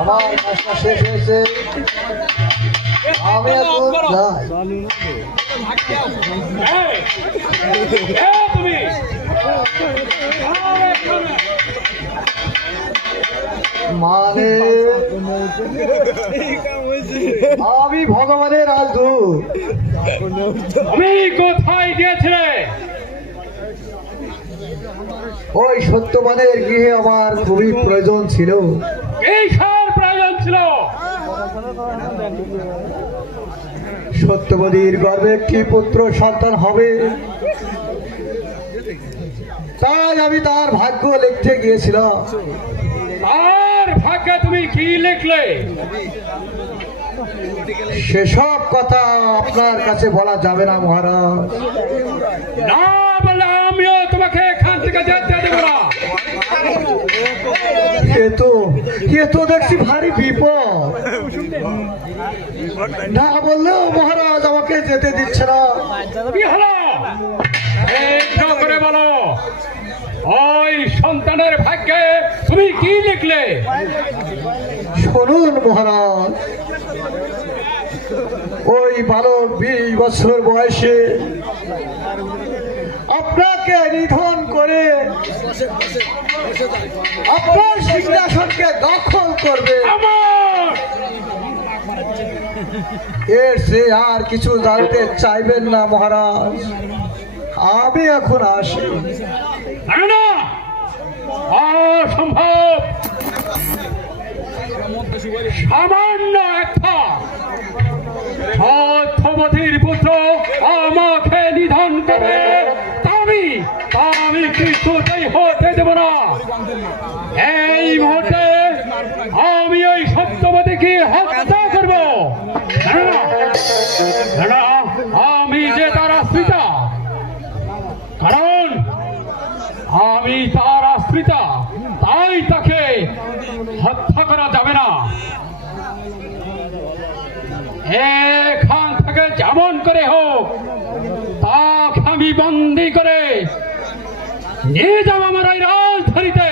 আমার কাজটা শেষ হয়েছে, আমি এখন যাই। মানে আমি ভগবানের রাজদূত। তুমি কোথায় গিয়েছিলে? ওই সত্যবানের গৃহে আমার খুবই প্রয়োজন ছিল। এই কার প্রয়োজন ছিল? সত্যবতীর গর্ভে একটি পুত্র সন্তান হবে, তাই আমি তার ভাগ্য লিখতে গিয়েছিলাম। আর ভাগ্যে তুমি কি লিখলে? সেসব কথা আপনার কাছে বলা যাবে না মহারাজ। না বলে আমিও তোমাকে এখান থেকে যেতে দেব না। এ তো দেখছি ভারী বিপদ। না বললেও মহারাজ আমাকে যেতে দিচ্ছে না। কি হলো করে বলো, ওই সন্তানের ভাগ্যে তুমি কি লিখলে? শুনুন মহারাজ, ওই বালক 20 বছর বয়সে আপনাকে নিধন করে আপনার সিংহাসনকে দখল করবে। এর সে আর কিছু জানতে চাইবেন না মহারাজ, আমি এখন আসি। অসম্ভব। সামান্য একটা সত্যবতীর পুত্র আমাকে নিধন করে আমি কিছুতেই হতে দেব না। এই মুহূর্তে আমি ওই সত্যবতীকে হত্যা করব। আমি যে তার আশ্রিতা, কারণ আমি তার আশ্রিতা, তাই তাকে হত্যা করা যাবে না। এখান থেকে যেমন করে হোক তাকে আমি বন্দি করে নিয়ে যাব আমার ওই রাজধানীতে।